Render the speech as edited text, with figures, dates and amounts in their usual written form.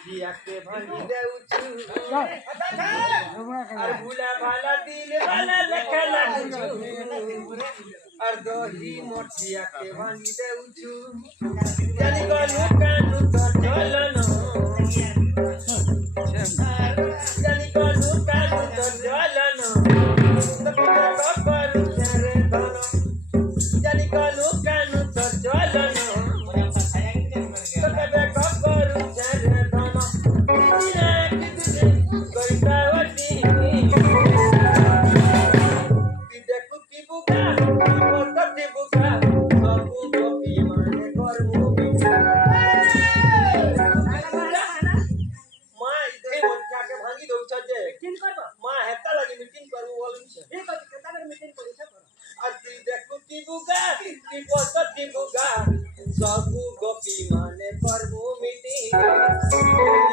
मोठिया के भांगी देउछु और भूला भाला दिल वाला लखा लागुछु और दही मोठिया के भांगी देउछु जानी गलु कानु तो चलन जानी गलु कानु तो चलन तो पिता करू रे धन जानी गलु कानु तो चलन तो कबे करू रे धन गईतावती देखु की बुका पत्ती बुका बाबू गोपी माने करबो मां इधे मोठिया के भांगी दउ छजे मीटिंग करबो मां हेता लगी मीटिंग करबो बोलु छे ए कत केता कर मीटिंग करू छे अति देखु की बुका की पत्ती बुका बाबू गोपी माने करबो मीटिंग